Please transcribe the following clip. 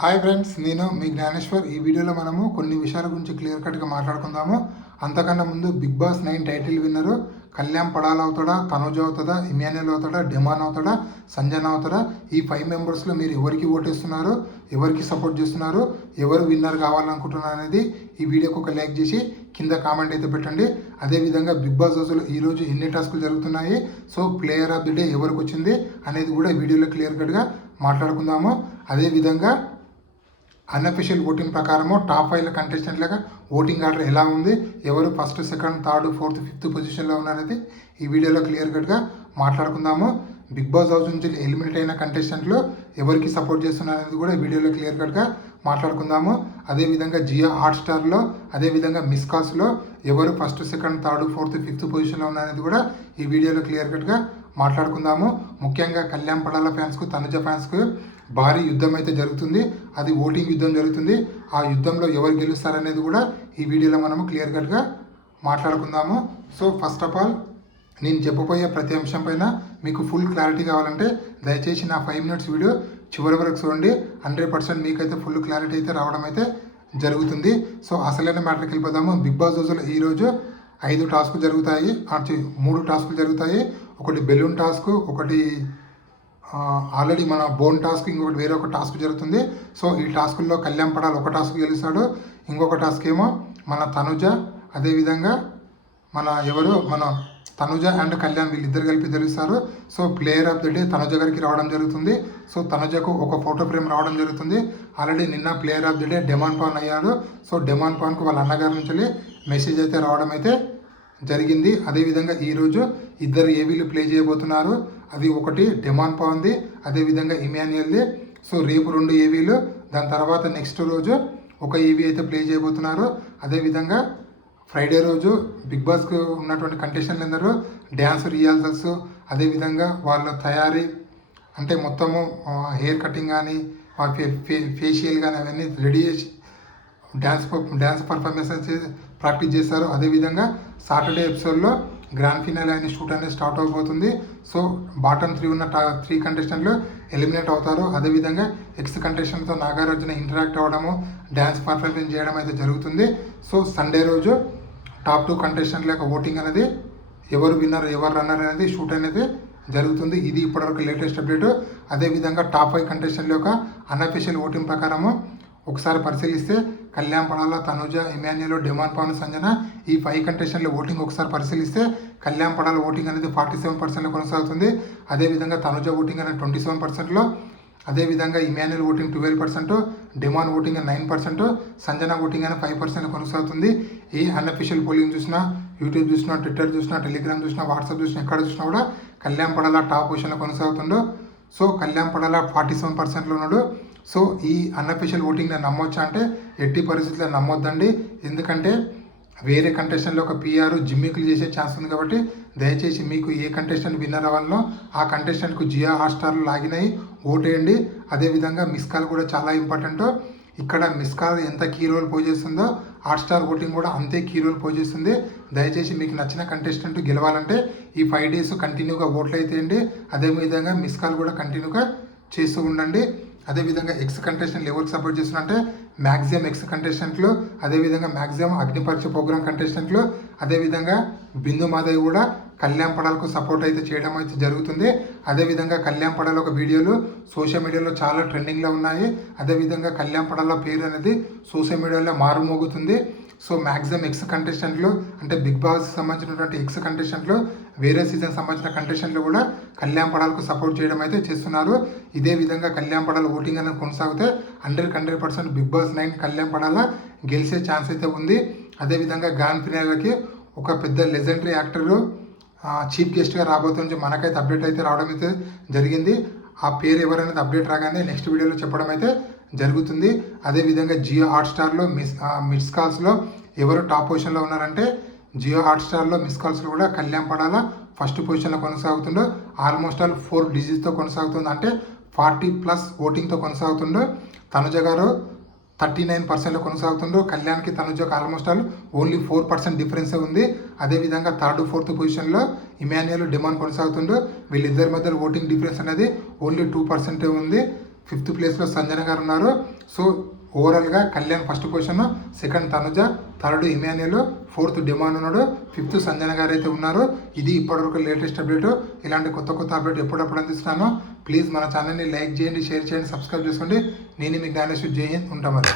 Hi friends, నేను మీ జ్ఞానేశ్వర్. ఈ వీడియోలో మనము కొన్ని విషయాల గురించి క్లియర్ కట్గా మాట్లాడుకుందాము. అంతకన్నా ముందు బిగ్ బాస్ 9 టైటిల్ విన్నరు కళ్యాణ్ పడాల్ అవుతాడా, తనుజ అవుతుందా, ఇమాన్యుల్ అవుతాడా, డెమాన్ అవుతాడా, సంజన అవుతాడా? ఈ 5 మెంబర్స్లో మీరు ఎవరికి ఓటేస్తున్నారు, ఎవరికి సపోర్ట్ చేస్తున్నారు, ఎవరు విన్నర్ కావాలనుకుంటున్నారు అనేది ఈ వీడియోకి ఒక లైక్ చేసి కింద కామెంట్ అయితే పెట్టండి. అదేవిధంగా బిగ్ బాస్ హౌస్లో ఈరోజు ఎన్ని టాస్కులు జరుగుతున్నాయి, so player of the day ఎవరికి వచ్చింది అనేది కూడా ఈ వీడియోలో క్లియర్ కట్గా మాట్లాడుకుందాము. అదేవిధంగా అన్అఫిషియల్ ఓటింగ్ ప్రకారము టాప్ 5 కంటెస్టెంట్లుగా ఓటింగ్ ఆర్డర్ ఎలా ఉంది, ఎవరు first, second, third, fourth, fifth పొజిషన్లో ఉన్నారనేది ఈ వీడియోలో క్లియర్ కట్గా మాట్లాడుకుందాము. బిగ్ బాస్ హౌస్ నుంచి ఎలిమినేట్ అయిన కంటెస్టెంట్లు ఎవరికి సపోర్ట్ చేస్తున్నారనేది కూడా ఈ వీడియోలో క్లియర్ కట్గా మాట్లాడుకుందాము. అదేవిధంగా జియో హాట్స్టార్లో, అదేవిధంగా మిస్ కాల్స్లో ఎవరు first, second, third, fourth, fifth పొజిషన్లో ఉన్నారనేది కూడా ఈ వీడియోలో క్లియర్ కట్గా మాట్లాడుకుందాము. ముఖ్యంగా కళ్యాణ్ పడాల ఫ్యాన్స్కు, తనుజ ఫ్యాన్స్కు భారీ యుద్ధం అయితే జరుగుతుంది. అది ఓటింగ్ యుద్ధం జరుగుతుంది. ఆ యుద్ధంలో ఎవరు గెలుస్తారనేది కూడా ఈ వీడియోలో మనము క్లియర్ కట్గా మాట్లాడుకుందాము. సో ఫస్ట్ ఆఫ్ ఆల్ నేను చెప్పబోయే ప్రతి అంశం పైన మీకు ఫుల్ క్లారిటీ కావాలంటే దయచేసి నా 5 మినిట్స్ వీడియో చివరి వరకు చూడండి. 100% మీకైతే ఫుల్ క్లారిటీ అయితే రావడం అయితే జరుగుతుంది. సో అసలైన మ్యాటర్కి వెళ్ళిపోదాము. బిగ్ బాస్ హౌస్లో ఈరోజు 5 టాస్కులు జరుగుతాయి, 3 టాస్కులు జరుగుతాయి. ఒకటి బెలూన్ టాస్క్, ఒకటి ఆల్రెడీ మన బోన్ టాస్క్, ఇంకొకటి వేరే ఒక టాస్క్ జరుగుతుంది. సో ఈ టాస్కుల్లో కళ్యాణ్ పడాల్ ఒక టాస్క్ గెలుస్తాడు, ఇంకొక టాస్క్ ఏమో మన తనుజ, అదేవిధంగా మన తనుజ అండ్ కళ్యాణ్ వీళ్ళిద్దరు కలిపి గెలుస్తారు. So player of the day Tanuja గారికి రావడం జరుగుతుంది. సో తనుజకు ఒక ఫోటో ఫ్రేమ్ రావడం జరుగుతుంది. ఆల్రెడీ నిన్న ప్లేయర్ ఆఫ్ ది డే డెమాన్ పవన్ అయ్యాడు. సో డెమాన్ పవన్కు వాళ్ళ అన్నగారి నుంచి మెసేజ్ అయితే రావడం అయితే జరిగింది. అదేవిధంగా ఈరోజు ఇద్దరు ఏవీలు ప్లే చేయబోతున్నారు. అది ఒకటి డెమాన్ పవన్ది, అదేవిధంగా ఇమాన్యుయల్ది. సో రేపు 2 ఏవీలు, దాని తర్వాత నెక్స్ట్ రోజు ఒక ఏవీ అయితే ప్లే చేయబోతున్నారు. అదేవిధంగా ఫ్రైడే రోజు బిగ్ బాస్కు ఉన్నటువంటి కంటెస్టెంట్లు అందరూ డ్యాన్స్ రిహార్సల్స్, అదేవిధంగా వాళ్ళ తయారీ అంటే మొత్తము హెయిర్ కటింగ్ కానీ ఫేషియల్ కానీ అవన్నీ రెడీ చేసి డ్యాన్స్ పర్ఫార్మెన్సెస్ ప్రాక్టీస్ చేస్తారు. అదేవిధంగా సాటర్డే ఎపిసోడ్లో గ్రాండ్ ఫినాలే అనే షూట్ అనేది స్టార్ట్ అవబోతుంది. సో బాటమ్ 3 ఉన్న 3 కంటెస్టెంట్లు ఎలిమినేట్ అవుతారు. అదేవిధంగా ఎక్స్ కంటెస్టెంట్తో నాగార్జున ఇంటరాక్ట్ అవ్వడము, డ్యాన్స్ పర్ఫార్మెన్స్ చేయడం అయితే జరుగుతుంది. సో సండే రోజు టాప్ 2 కంటెస్టెంట్ల యొక్క ఓటింగ్ అనేది ఎవరు విన్నర్, ఎవరు రన్నర్ అనేది షూట్ అనేది జరుగుతుంది. ఇది ఇప్పటివరకు లేటెస్ట్ అప్డేట్. అదేవిధంగా టాప్ 5 కంటెస్టెంట్ల యొక్క అన్అఫిషియల్ ఓటింగ్ ప్రకారము ఒకసారి పరిశీలిస్తే కళ్యాణ్ పడాల, తనుజ, ఇమాన్యుయల్, డెమాన్ పవన్, సంజన ఈ 5 కంటెస్టెంట్ల ఓటింగ్ ఒకసారి పరిశీలిస్తే కళ్యాణ్ పడాల ఓటింగ్ అనేది 47% కొనసాగుతుంది. అదేవిధంగా తనుజ ఓటింగ్ అనేది 27%లో, అదేవిధంగా Emmanuel voting 12%, demon voting 9%, Sanjana voting అనేది 5% కొనసాగుతుంది. ఏ అన్అఫిషియల్ పోలింగ్ చూసినా, యూట్యూబ్ చూసినా, ట్విట్టర్ చూసినా, టెలిగ్రామ్ చూసినా, వాట్సాప్ చూసినా, ఎక్కడ చూసినా కూడా కళ్యాణ్ పడాల టాప్ పొజిషన్లో కొనసాగుతుండో. సో కళ్యాణ్ పడాల 47%లో ఉన్నాడు. సో ఈ అన్అఫిషియల్ ఓటింగ్ని నమ్మొచ్చా అంటే ఎట్టి పరిస్థితుల్లో నమ్మొద్దండి. ఎందుకంటే వేరే కంటెస్టెంట్లో ఒక పిఆర్ జిమ్మికులు చేసే ఛాన్స్ ఉంది. కాబట్టి దయచేసి మీకు ఏ కంటెస్టెంట్ విన్నర్ అవ్వాలనో ఆ కంటెస్టెంట్కు జియో హాట్స్టార్లో లాగిన్ అయ్యి ఓటేయండి. అదేవిధంగా మిస్ కాల్ కూడా చాలా ఇంపార్టెంట్. ఇక్కడ మిస్ కాల్ ఎంత కీ రోల్ ప్లే చేస్తుందో హాట్స్టార్ ఓటింగ్ కూడా అంతే కీ రోల్ ప్లే చేస్తుంది. దయచేసి మీకు నచ్చిన కంటెస్టెంట్ గెలవాలంటే ఈ 5 డేస్ కంటిన్యూగా ఓట్లు అయితే వేయండి. అదేవిధంగా మిస్ కాల్ కూడా కంటిన్యూగా చేస్తూ ఉండండి. అదేవిధంగా ఎక్స్ కంటెస్టెంట్లు ఎవరికి సపోర్ట్ చేస్తున్నారంటే మ్యాక్సిమం ఎక్స్ కంటెస్టెంట్లు, అదేవిధంగా మ్యాక్సిమం అగ్నిపరీక్ష ప్రోగ్రామ్ కంటెస్టెంట్లు, అదేవిధంగా బిందు మాధవ్ కూడా కళ్యాణ్ పడాలకు సపోర్ట్ అయితే చేయడం అయితే జరుగుతుంది. అదేవిధంగా కళ్యాణ్ పడాల ఒక వీడియోలు సోషల్ మీడియాలో చాలా ట్రెండింగ్లో ఉన్నాయి. అదేవిధంగా కళ్యాణ్ పడాల పేరు అనేది సోషల్ మీడియాలో మారుమోగుతుంది. సో మ్యాక్సిమం ఎక్స్ కంటెస్టెంట్లు అంటే బిగ్ బాస్ సంబంధించినటువంటి ఎక్స్ కంటెస్టెంట్లు, వేరే సీజన్ సంబంధించిన కంటెస్టెంట్లు కూడా కళ్యాణ్ పడాలకు సపోర్ట్ చేయడం అయితే చేస్తున్నారు. ఇదే విధంగా కళ్యాణ్ పడాల ఓటింగ్ అనేది కొనసాగితే 100% బిగ్ బాస్ 9 కళ్యాణ్ పడాల గెలిచే ఛాన్స్ అయితే ఉంది. అదేవిధంగా గ్రాండ్ ఫినాలేకి ఒక పెద్ద లెజెండరీ యాక్టరు చీఫ్ గెస్ట్గా రాబోతుంది. మనకైతే అప్డేట్ అయితే రావడం అయితే జరిగింది. ఆ పేరు ఎవరనేది అప్డేట్ రాగానే నెక్స్ట్ వీడియోలో చెప్పడం అయితే జరుగుతుంది. అదేవిధంగా జియో హాట్స్టార్లో మిస్ కాల్స్లో ఎవరు టాప్ పొజిషన్లో ఉన్నారంటే జియో హాట్స్టార్లో మిస్ కాల్స్లో కూడా కళ్యాణ్ పడాల ఫస్ట్ పొజిషన్లో కొనసాగుతుండో. ఆల్మోస్ట్ ఆల్ 4 డిజిట్స్తో కొనసాగుతుంది, అంటే 40+ ఓటింగ్తో కొనసాగుతుండో. తనుజ గారు 39% కొనసాగుతుండో. కళ్యాణ్కి తనుజకు ఆల్మోస్ట్ ఆల్ ఓన్లీ 4% డిఫరెన్సే ఉంది. అదేవిధంగా 3rd, 4th పొజిషన్లో ఇమాన్యుయల్, డెమాన్ కొనసాగుతుండో. వీళ్ళిద్దరి మధ్య ఓటింగ్ డిఫరెన్స్ అనేది ఓన్లీ 2% ఉంది. 5th ప్లేస్లో సంజన గారు ఉన్నారు. సో ఓవరాల్గా Kalyan first position, second Tanuja, third Emmanuel, 4th డిమాన్ ఉన్నాడు, 5th సంజన గారు అయితే ఉన్నారు. ఇది ఇప్పటివరకు లేటెస్ట్ అప్డేట్. ఇలాంటి కొత్త అప్డేట్ ఎప్పుడప్పుడు అందిస్తున్నాను. ప్లీజ్ మన ఛానల్ని లైక్ చేయండి, షేర్ చేయండి, సబ్స్క్రైబ్ చేసుకోండి. నేను మీ జ్ఞానేశ్వర్, జై హింద్, ఉంటాం మరి.